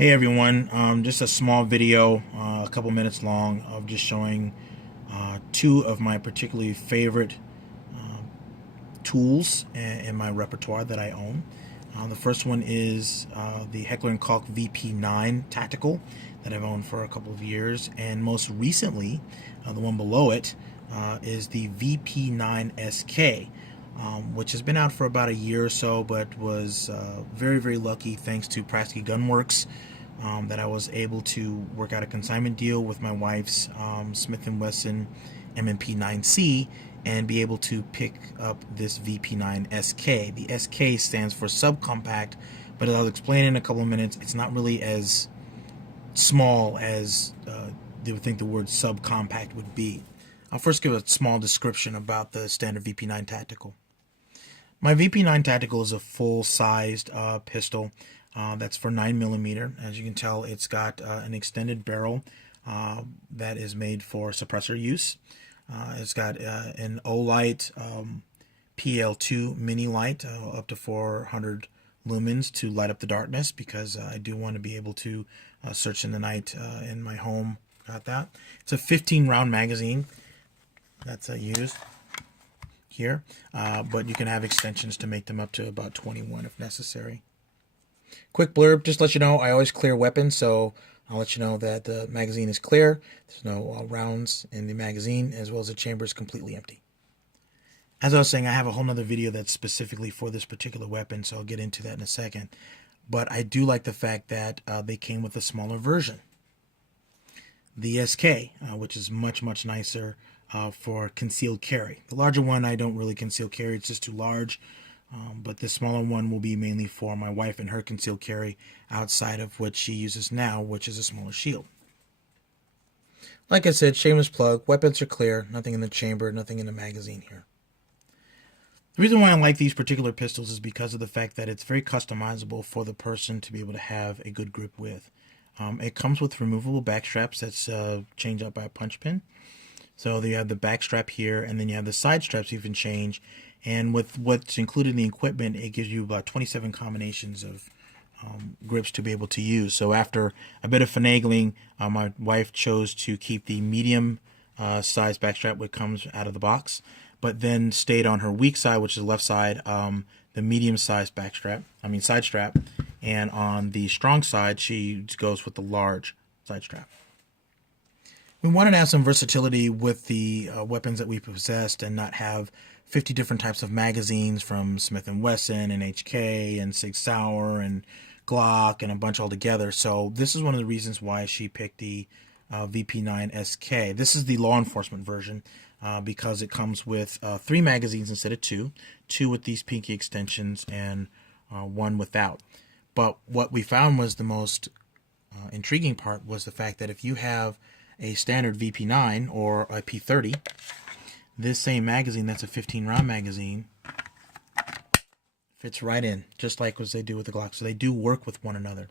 Hey everyone, just a small video, a couple minutes long, of just showing two of my particularly favorite tools in my repertoire that I own. The first one is the Heckler & Koch VP9 Tactical that I've owned for a couple of years, and most recently, the one below it is the VP9SK, which has been out for about a year or so, but was very lucky thanks to Prasky Gunworks that I was able to work out a consignment deal with my wife's Smith & Wesson M&P9c and be able to pick up this VP9SK. The SK stands for subcompact, but as I'll explain in a couple of minutes, it's not really as small as they would think the word subcompact would be. I'll first give a small description about the standard VP9 Tactical. My VP9 Tactical is a full-sized pistol that's for 9mm. As you can tell, it's got an extended barrel that is made for suppressor use. It's got an Olight PL2 mini light up to 400 lumens to light up the darkness, because I do want to be able to search in the night in my home. Got that. It's a 15-round magazine that's used here, but you can have extensions to make them up to about 21 if necessary. Quick blurb, just to let you know, I always clear weapons, so I'll let you know that the magazine is clear. There's no rounds in the magazine, as well as the chamber is completely empty. As I was saying, I have a whole nother video that's specifically for this particular weapon, so I'll get into that in a second. But I do like the fact that they came with a smaller version, the SK, which is much nicer for concealed carry. The larger one I don't really conceal carry, it's just too large. But the smaller one will be mainly for my wife and her concealed carry outside of what she uses now, which is a smaller shield. Like I said, shameless plug, weapons are clear, nothing in the chamber, nothing in the magazine here. The reason why I like these particular pistols is because of the fact that it's very customizable for the person to be able to have a good grip with. It comes with removable back straps that's changed out by a punch pin. So you have the back strap here, and then you have the side straps you can change. And with what's included in the equipment, it gives you about 27 combinations of grips to be able to use. So after a bit of finagling, my wife chose to keep the medium size backstrap, which comes out of the box, but then stayed on her weak side, which is the left side, the medium size side strap, and on the strong side, she goes with the large side strap. We wanted to have some versatility with the weapons that we possessed and not have 50 different types of magazines from Smith & Wesson and HK and Sig Sauer and Glock and a bunch altogether. So this is one of the reasons why she picked the VP9SK. This is the law enforcement version because it comes with 3 magazines instead of 2 with these pinky extensions and 1 without. But what we found was the most intriguing part was the fact that if you have a standard VP9 or a P30, this same magazine, that's a 15-round magazine, fits right in, just like as they do with the Glock. So they do work with one another.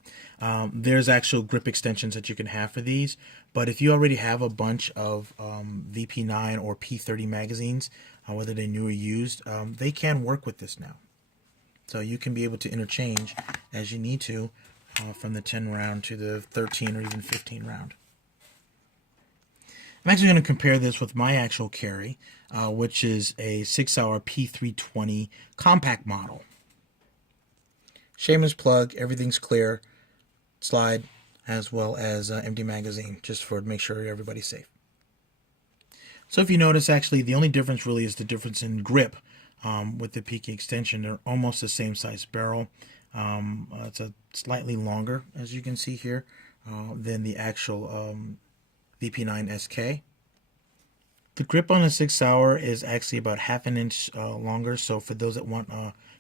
There's actual grip extensions that you can have for these, but if you already have a bunch of VP9 or P30 magazines, whether they're new or used, they can work with this now. So you can be able to interchange as you need to from the 10 round to the 13 or even 15 round. I'm actually going to compare this with my actual carry, which is a Sig Sauer P320 compact model. Shameless plug, everything's clear, slide, as well as empty magazine, just to make sure everybody's safe. So if you notice, actually, the only difference really is the difference in grip with the PK extension. They're almost the same size barrel. It's a slightly longer, as you can see here, than the actual VP9SK. The grip on the Sig Sauer is actually about half an inch longer, so for those that want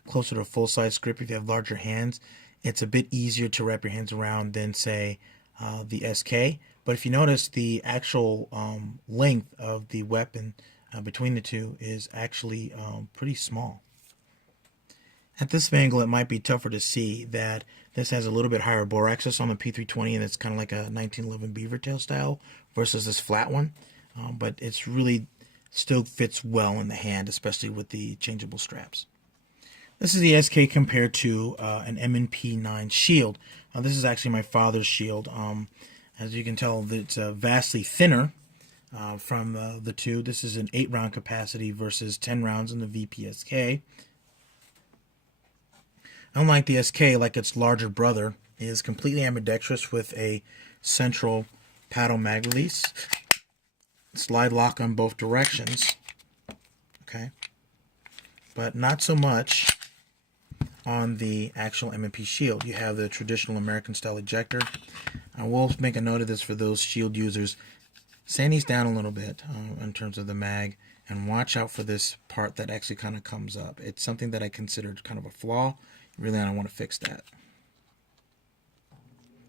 closer to a full-size grip, if you have larger hands, it's a bit easier to wrap your hands around than, say, the SK. But if you notice, the actual length of the weapon between the two is actually pretty small. At this angle, it might be tougher to see that this has a little bit higher bore axis on the P320, and it's kind of like a 1911 beaver tail style versus this flat one. But it's really still fits well in the hand, especially with the changeable straps. This is the SK compared to an M&P9 Shield. This is actually my father's Shield. As you can tell, it's vastly thinner from the two. This is an 8-round capacity versus 10 rounds in the VP9SK. Unlike the SK, like its larger brother, it is completely ambidextrous with a central paddle mag release. Slide lock on both directions. Okay. But not so much on the actual M&P Shield. You have the traditional American style ejector. I will make a note of this for those Shield users. Sand these down a little bit in terms of the mag, and watch out for this part that actually kind of comes up. It's something that I considered kind of a flaw. Really, I don't want to fix that.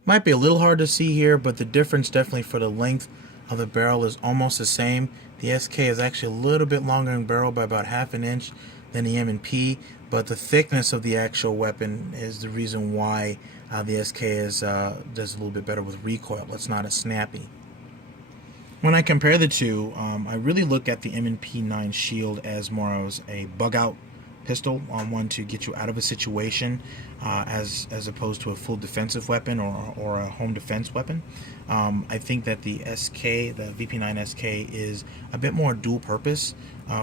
Might be a little hard to see here, but the difference definitely for the length of the barrel is almost the same. The SK is actually a little bit longer in barrel by about ½ an inch than the M&P, but the thickness of the actual weapon is the reason why the SK does a little bit better with recoil. It's not as snappy. When I compare the two, I really look at the M&P9 Shield as more as a bug-out pistol, one to get you out of a situation, as opposed to a full defensive weapon or a home defense weapon. I think that the SK, the VP9SK, is a bit more dual purpose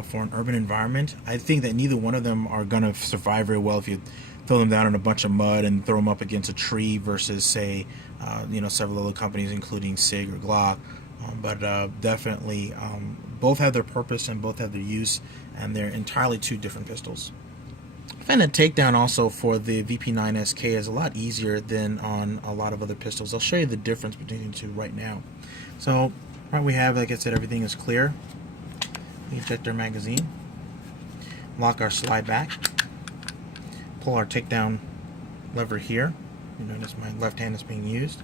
for an urban environment. I think that neither one of them are going to survive very well if you throw them down in a bunch of mud and throw them up against a tree versus, say, several other companies, including SIG or Glock. But definitely both have their purpose and both have their use, and they're entirely two different pistols. I find that takedown also for the VP9SK is a lot easier than on a lot of other pistols. I'll show you the difference between the two right now. So right, we have, like I said, everything is clear. We eject our magazine, lock our slide back, pull our takedown lever here. You notice my left hand is being used.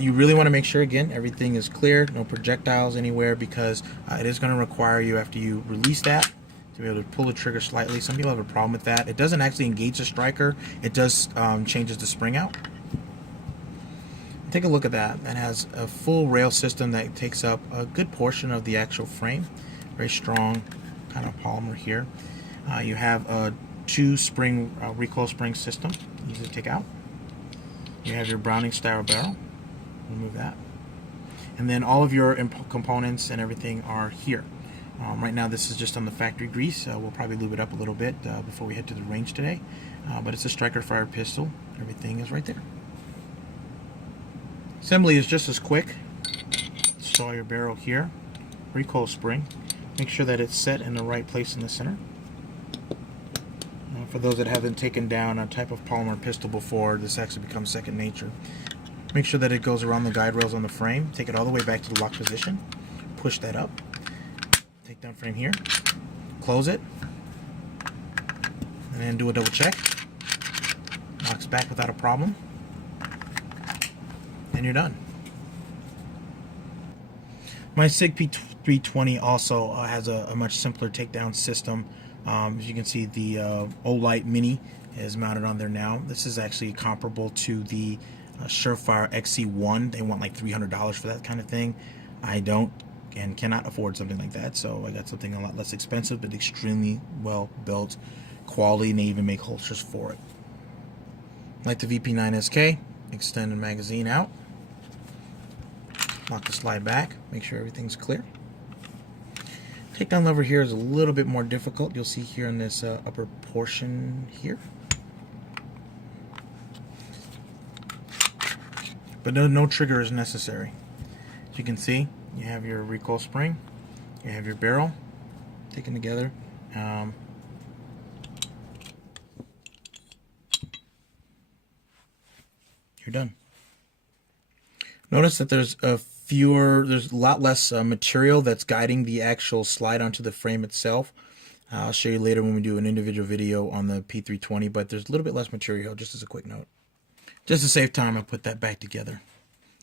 You really want to make sure, again, everything is clear, no projectiles anywhere, because it is going to require you, after you release that, to be able to pull the trigger slightly. Some people have a problem with that. It doesn't actually engage the striker. It does changes the spring out. Take a look at that. That has a full rail system that takes up a good portion of the actual frame. Very strong kind of polymer here. You have a 2-spring recoil spring system, easy to take out. You have your Browning style barrel. Remove that. And then all of your components and everything are here. Right now this is just on the factory grease. We'll probably lube it up a little bit before we head to the range today. But it's a striker fired pistol. Everything is right there. Assembly is just as quick. Install your barrel here. Recoil spring. Make sure that it's set in the right place in the center. For those that haven't taken down a type of polymer pistol before, this actually becomes second nature. Make sure that it goes around the guide rails on the frame. Take it all the way back to the lock position. Push that up. Take down frame here. Close it. And then do a double check. Locks back without a problem. And you're done. My SIG P320 also has a much simpler takedown system. As you can see, the Olight Mini is mounted on there now. This is actually comparable to the Surefire XC1. They want like $300 for that kind of thing. I don't and cannot afford something like that, so I got something a lot less expensive but extremely well built quality, and they even make holsters for it. Like the VP9SK, extend the magazine out, lock the slide back, make sure everything's clear. Takedown lever here is a little bit more difficult. You'll see here in this upper portion here. But no trigger is necessary. As you can see, you have your recoil spring, you have your barrel taken together. You're done. Notice that there's a lot less material that's guiding the actual slide onto the frame itself. I'll show you later when we do an individual video on the P320, but there's a little bit less material, just as a quick note. Just to save time, I put that back together,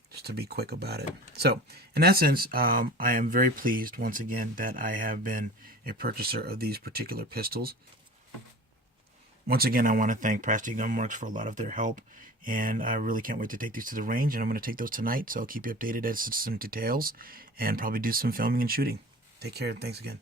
just to be quick about it. So, in essence, I am very pleased, once again, that I have been a purchaser of these particular pistols. Once again, I want to thank Prasti Gunworks for a lot of their help, and I really can't wait to take these to the range, and I'm going to take those tonight, so I'll keep you updated as to some details, and probably do some filming and shooting. Take care, and thanks again.